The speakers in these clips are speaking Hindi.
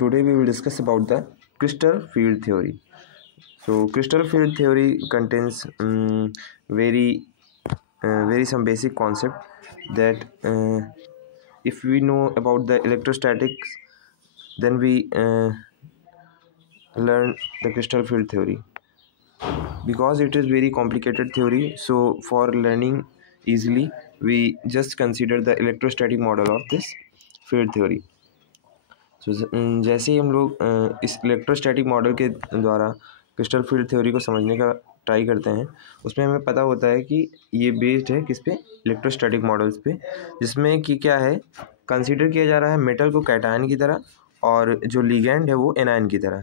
today we will discuss about the crystal field theory. So crystal field theory contains very some basic concept that if we know about the electrostatics, then we learn the crystal field theory. Because it is very complicated theory, so for learning easily we just consider the electrostatic model of this field theory. सो जैसे ही हम लोग इस इलेक्ट्रोस्टैटिक मॉडल के द्वारा क्रिस्टल फील्ड थ्योरी को समझने का ट्राई करते हैं, उसमें हमें पता होता है कि ये बेस्ड है किस पे, इलेक्ट्रोस्टैटिक मॉडल्स पे, जिसमें कि क्या है, कंसीडर किया जा रहा है मेटल को कैटायन की तरह और जो लिगेंड है वो एनायन की तरह।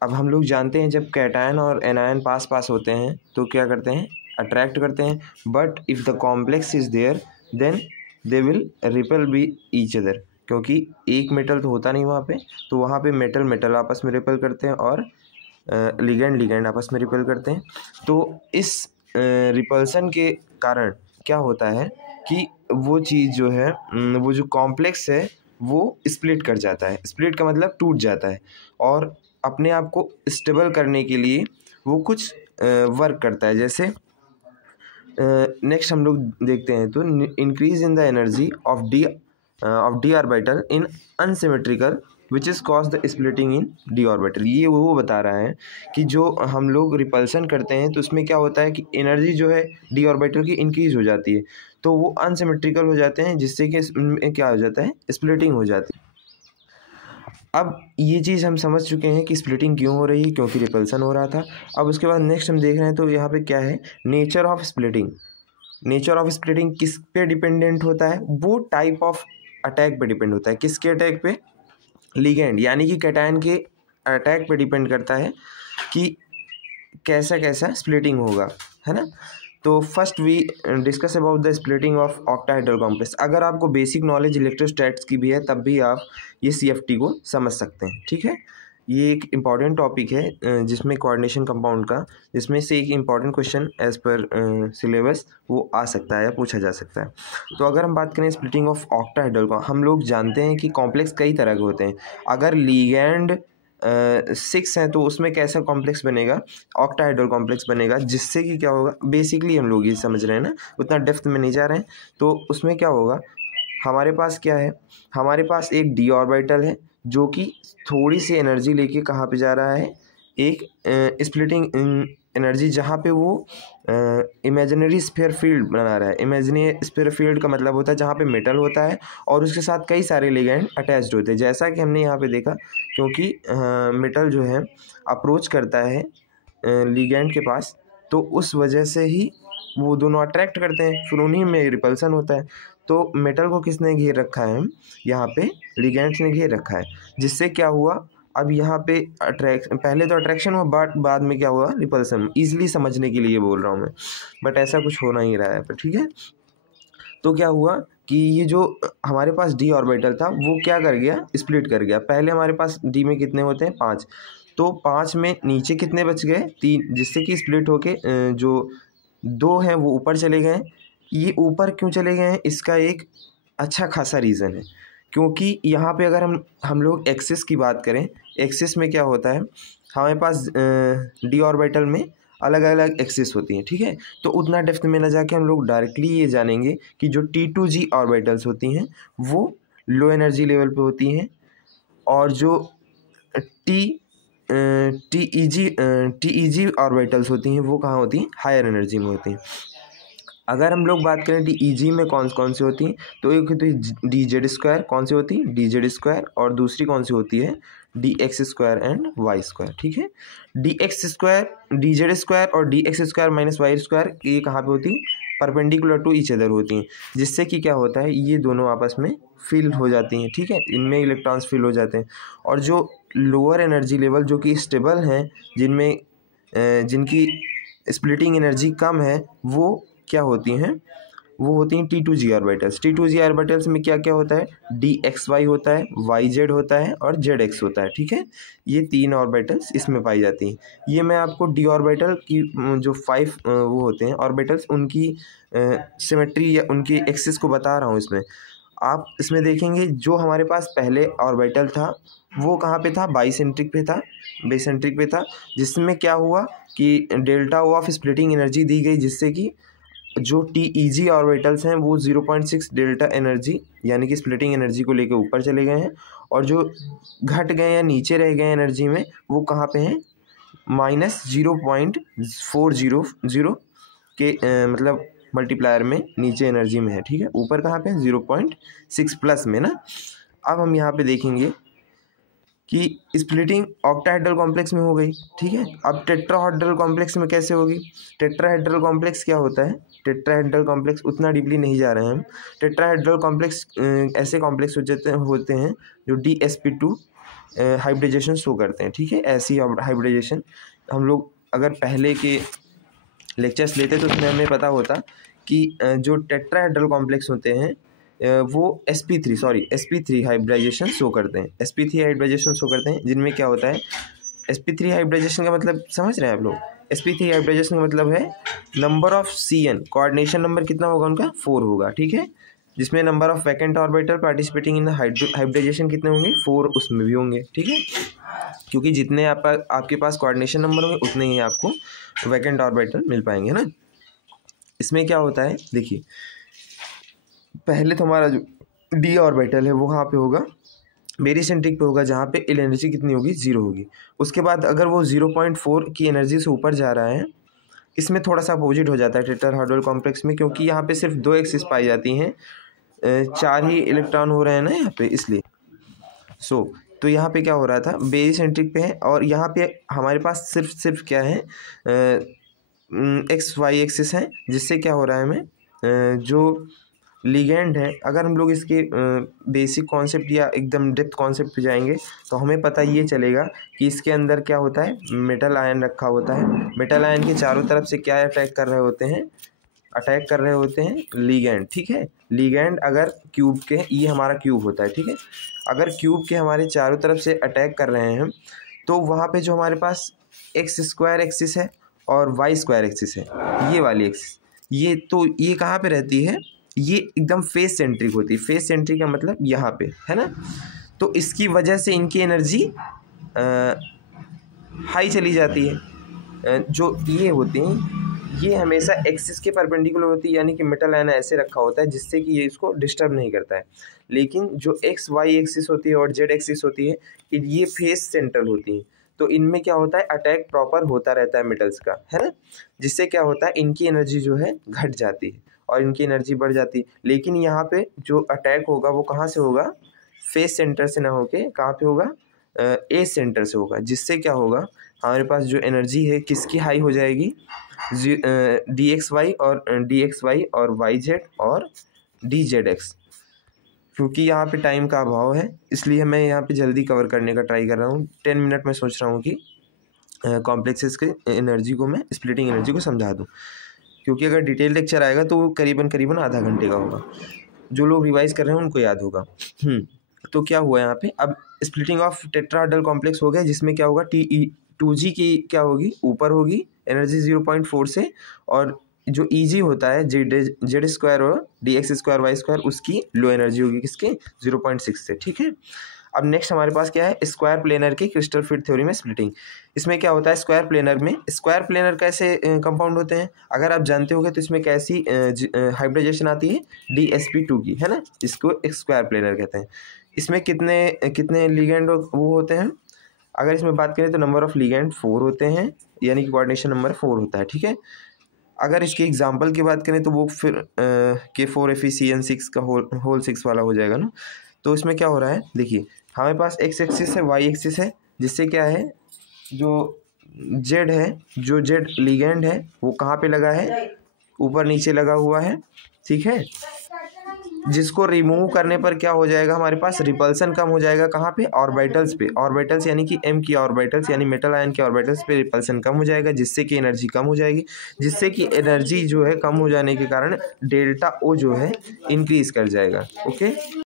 अब हम लोग जानते हैं जब कैटायन और एनायन पास पास होते हैं तो क्या करते हैं, अट्रैक्ट करते हैं, but if the complex is there then they will repel be each other, क्योंकि एक मेटल तो होता नहीं वहाँ पे, तो वहाँ पे मेटल मेटल आपस में रिपेल करते हैं और लिगेंड लिगेंड आपस में रिपेल करते हैं। तो इस रिपल्सन के कारण क्या होता है कि वो चीज़ जो है, वो जो कॉम्प्लेक्स है वो स्प्लिट कर जाता है। स्प्लिट का मतलब टूट जाता है, और अपने आप को स्टेबल करने के लिए वो कुछ वर्क करता है। जैसे नेक्स्ट हम लोग देखते हैं तो increase in the energy of D orbital in unsymmetrical which is cause the splitting in D orbital. ये वो बता रहा है कि जो हम लोग रिपल्सन करते हैं तो उसमें क्या होता है कि एनर्जी जो है डी ऑर्बिटल की इंक्रीज हो जाती है, तो वो अनसिमेट्रिकल हो जाते हैं, जिससे कि इसमें क्या हो जाता है, स्प्लिटिंग हो जाती है। अब ये चीज़ हम समझ चुके हैं कि स्प्लिटिंग क्यों हो रही है, क्योंकि रिपल्सन हो रहा था। अब उसके बाद नेक्स्ट हम देख रहे हैं तो यहाँ पे क्या है, nature of splitting. Nature of splitting किस पे डिपेंडेंट होता है, वो टाइप ऑफ अटैक पे डिपेंड होता है। किसके अटैक पे, लिगेंड यानी कि कैटायन के अटैक पे डिपेंड करता है कि कैसा कैसा स्प्लिटिंग होगा, है ना। तो first we discuss about the splitting of octahedral complex. अगर आपको बेसिक नॉलेज इलेक्ट्रोस्टैट्स की भी है तब भी आप ये CFT को समझ सकते हैं, ठीक है। ये एक इम्पॉर्टेंट टॉपिक है जिसमें कोऑर्डिनेशन कंपाउंड का, जिसमें से एक important question as per syllabus वो आ सकता है या पूछा जा सकता है। तो अगर हम बात करें स्प्लिटिंग ऑफ ऑक्टाहेड्रल का, हम लोग जानते हैं कि कॉम्प्लेक्स कई तरह के होते हैं। अगर लिगेंड 6 हैं तो उसमें कैसा कॉम्प्लेक्स बनेगा, ऑक्टाहेड्रल कॉम्प्लेक्स बनेगा, जिससे कि क्या होगा, बेसिकली हम लोग ये समझ रहे हैं ना, उतना डेप्थ में नहीं जा रहे हैं। तो उसमें क्या होगा, हमारे पास क्या है, हमारे पास एक डी ऑर्बिटल है जो कि थोड़ी सी एनर्जी लेके कहाँ पे जा रहा है, एक स्प्लिटिंग एनर्जी, जहाँ पे वो इमेजिनरी स्फीयर फील्ड बना रहा है। इमेजिनरी स्फीयर फील्ड का मतलब होता है जहाँ पे मेटल होता है और उसके साथ कई सारे लिगेंड अटैच्ड होते हैं, जैसा कि हमने यहाँ पे देखा, क्योंकि मेटल जो है अप्रोच करता है लिगेंड के पास, तो उस वजह से ही वो दोनों अट्रैक्ट करते हैं, फिर उन्हीं में रिपल्सन होता है। तो मेटल को किसने घेर रखा है, यहाँ पे लिगेंड्स ने घेर रखा है, जिससे क्या हुआ, अब यहाँ पे पहले तो अट्रैक्शन हुआ, बट बाद में क्या हुआ, रिपल्सन। ईजिली समझने के लिए बोल रहा हूँ मैं, बट ऐसा कुछ हो नहीं रहा है, पर ठीक है। तो क्या हुआ कि ये जो हमारे पास डी ऑर्बिटल था वो क्या कर गया, स्प्लिट कर गया। पहले हमारे पास डी में कितने होते हैं, 5, तो 5 में नीचे कितने बच गए, 3, जिससे कि स्प्लिट होके जो 2 हैं वो ऊपर चले गए। ये ऊपर क्यों चले गए हैं, इसका एक अच्छा खासा रीज़न है, क्योंकि यहाँ पे अगर हम लोग एक्सिस की बात करें, एक्सिस में क्या होता है, हमारे पास डी ऑर्बिटल में अलग अलग एक्सिस होती हैं, ठीक है। तो उतना डेप्थ में ना जाके हम लोग डायरेक्टली ये जानेंगे कि जो T2G ऑर्बिटल्स होती हैं वो लो एनर्जी लेवल पे होती हैं, और जो TEG ऑर्बिटल्स होती हैं वो कहाँ होती हैं, हायर एनर्जी में होती हैं। अगर हम लोग बात करें TEG में कौन कौन सी होती हैं, तो एक होती है DZ², कौन सी होती है, DZ², और दूसरी कौन सी होती है, DX² एंड Y², ठीक है। DX², DZ² और DX² माइनस Y², ये कहाँ पे होती है, परपेंडिकुलर टू ईच अदर होती हैं, जिससे कि क्या होता है, ये दोनों आपस में फिल हो जाती हैं, ठीक है, इनमें इलेक्ट्रॉन्स फिल हो जाते हैं। और जो लोअर एनर्जी लेवल जो कि स्टेबल हैं, जिनमें जिनकी स्प्लिटिंग एनर्जी कम है, वो क्या होती हैं, वो होती हैं T2G ऑर्बिटल्स। T2G ऑर्बिटल्स में क्या क्या होता है, DXY होता है, YZ होता है और ZX होता है, ठीक है। ये 3 ऑर्बिटल्स इसमें पाई जाती हैं। ये मैं आपको डी ऑर्बिटल की जो 5 वो होते हैं ऑर्बिटल्स, उनकी सिमेट्री या उनकी एक्सिस को बता रहा हूँ इसमें। आप इसमें देखेंगे जो हमारे पास पहले ऑर्बिटल था वो कहाँ पे था, बाइसेंट्रिक पे था, बेसेंट्रिक पे था, जिसमें क्या हुआ कि delta O of splitting energy दी गई, जिससे कि जो TeG ऑर्बिटल्स हैं वो 0.6 डेल्टा एनर्जी यानी कि स्प्लिटिंग एनर्जी को लेकर ऊपर चले गए हैं, और जो घट गए या नीचे रह गए एनर्जी में वो कहाँ पे हैं, -0.400 के मतलब मल्टीप्लायर में नीचे एनर्जी में है, ठीक है। ऊपर कहाँ पे 0.6 प्लस में ना। अब हम यहाँ पे देखेंगे कि स्प्लिटिंग ऑक्टाहेड्रल कॉम्प्लेक्स में हो गई, ठीक है। अब टेट्राहेड्रल कॉम्प्लेक्स में कैसे होगी, टेट्राहेड्रल कॉम्प्लेक्स क्या होता है, टेट्राहेड्रल कॉम्प्लेक्स उतना डीपली नहीं जा रहे हैं हम। टेट्राहेड्रल कॉम्प्लेक्स ऐसे कॉम्प्लेक्स होते हैं जो DsP2 हाइब्रिडाइजेशन शो करते हैं, ठीक है। ऐसी हाइब्रिडाइजेशन हम लोग अगर पहले के लेक्चर्स लेते तो उसमें हमें पता होता कि जो टेट्राहेड्रल कॉम्प्लेक्स होते हैं वो sp3 हाइब्रिडाइजेशन शो करते हैं, sp3 हाइब्रिडाइजेशन शो करते हैं, जिनमें क्या होता है, sp3 हाइब्रिडाइजेशन का मतलब समझ रहे हैं आप लोग। sp3 हाइब्रिडाइजेशन का मतलब है number of CN, coordination number कितना होगा उनका 4 होगा, ठीक है। जिसमें number of vacant orbital participating in hybridisation कितने होंगे, 4 उसमें भी होंगे, ठीक है। क्योंकि जितने आपके पास कोऑर्डिनेशन नंबर होंगे उतने ही आपको वैकेंट ऑर्बिटल मिल पाएंगे ना। इसमें क्या होता है देखिए, पहले तो हमारा जो D ऑर्बिटल है वो कहाँ पे होगा, बेरिसेंट्रिक पे होगा, जहाँ पे एनर्जी कितनी होगी 0 होगी। उसके बाद अगर वो 0.4 की एनर्जी से ऊपर जा रहा है, इसमें थोड़ा सा अपोजिट हो जाता है टेट्राहेड्रल कॉम्प्लेक्स में, क्योंकि यहाँ पे सिर्फ 2 एक्सिस पाई जाती हैं, 4 ही इलेक्ट्रॉन हो रहे हैं ना यहाँ पे, इसलिए तो यहाँ पे क्या हो रहा था, बेरिसेंट्रिक पे है, और यहाँ पे हमारे पास सिर्फ क्या है, XY एक्सिस है, जिससे क्या हो रहा है हमें जो लिगेंड है, अगर हम लोग इसके बेसिक कॉन्सेप्ट या एकदम डेप्थ कॉन्सेप्ट पे जाएंगे तो हमें पता ये चलेगा कि इसके अंदर क्या होता है, मेटल आयन रखा होता है। मेटल आयन के चारों तरफ से क्या अटैक कर रहे होते हैं, लिगेंड, ठीक है। लिगेंड अगर क्यूब के, ये हमारा क्यूब होता है, ठीक है, अगर क्यूब के हमारे चारों तरफ से अटैक कर रहे हैं तो वहाँ पे जो हमारे पास x² एक्सिस है और y² एक्सिस है, ये वाली एक्सिस, ये कहाँ पे रहती है, ये एकदम फेस सेंट्रिक होती है। फेस सेंट्रिक का मतलब यहाँ पे है ना, तो इसकी वजह से इनकी एनर्जी हाई चली जाती है। जो ये होती हैं ये हमेशा एक्सिस के परपेंडिकुलर होती है, यानी कि मेटल आयन ऐसे रखा होता है जिससे कि ये इसको डिस्टर्ब नहीं करता है। लेकिन जो XY एक्सिस होती है और Z एक्सिस होती है, ये फेस सेंट्रल होती हैं, तो इनमें क्या होता है, अटैक प्रॉपर होता रहता है मेटल्स का, है ना, जिससे क्या होता है, इनकी एनर्जी जो है घट जाती है और इनकी एनर्जी बढ़ जाती है। लेकिन यहाँ पे जो अटैक होगा वो कहाँ से होगा, फेस सेंटर से ना होके कहाँ पे होगा, एज सेंटर से होगा, जिससे क्या होगा, हमारे पास जो एनर्जी है किसकी हाई हो जाएगी, DXY और YZ और DZX। क्योंकि यहाँ पे टाइम का अभाव है इसलिए मैं यहाँ पे जल्दी कवर करने का ट्राई कर रहा हूँ। 10 मिनट में सोच रहा हूँ कि कॉम्प्लेक्सेस के एनर्जी को मैं, स्प्लिटिंग एनर्जी को समझा दूँ, क्योंकि अगर डिटेल लेक्चर आएगा तो वो करीबन आधा घंटे का होगा। जो लोग रिवाइज कर रहे हैं उनको याद होगा। तो क्या हुआ यहाँ पे, अब स्प्लिटिंग ऑफ टेट्राहेड्रल कॉम्प्लेक्स हो गया, जिसमें क्या होगा, TE2G की क्या होगी, ऊपर होगी एनर्जी 0.4 से, और जो EG होता है Z² और DX² Y², उसकी लो एनर्जी होगी किसके, 0.6 से, ठीक है। अब नेक्स्ट हमारे पास क्या है, स्क्वायर प्लेनर के क्रिस्टल फील्ड थ्योरी में स्प्लिटिंग। इसमें क्या होता है, स्क्वायर प्लेनर कैसे कंपाउंड होते हैं, अगर आप जानते होगे तो इसमें कैसी हाइब्रिडाइजेशन आती है, DsP2 की, है ना, इसको एक स्क्वायर प्लेनर कहते हैं। इसमें कितने लिगेंड वो होते हैं, अगर इसमें बात करें तो नंबर ऑफ लिगेंड 4 होते हैं, यानी कि कोऑर्डिनेशन नंबर 4 होता है, ठीक है। अगर इसके एग्जाम्पल की बात करें तो वो फिर K4FeCN6 का होल 6 वाला हो जाएगा ना। तो इसमें क्या हो रहा है, देखिए हमारे पास X एक्सिस है, Y एक्सिस है, जिससे क्या है, जो Z है, जो Z लिगेंड है वो कहाँ पे लगा है, ऊपर नीचे लगा हुआ है, ठीक है। जिसको रिमूव करने पर क्या हो जाएगा, हमारे पास रिपल्सन कम हो जाएगा, कहाँ पे, ऑर्बिटल्स पे, ऑर्बिटल्स यानी कि M की ऑर्बिटल्स, यानी मेटल आयन के ऑर्बिटल्स पे रिपल्सन कम हो जाएगा, जिससे कि एनर्जी कम हो जाएगी, जिससे कि एनर्जी जो है कम हो जाने के कारण डेल्टा O जो है इंक्रीज कर जाएगा, ओके।